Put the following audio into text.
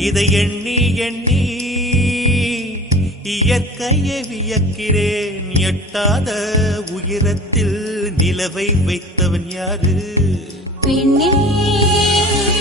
இதை எண்ணி எண்ணி இயற்கையை வியக்கிறேன். எட்டாத உயரத்தில் நிலவை வைத்தவன் யாரு? பெண்ணே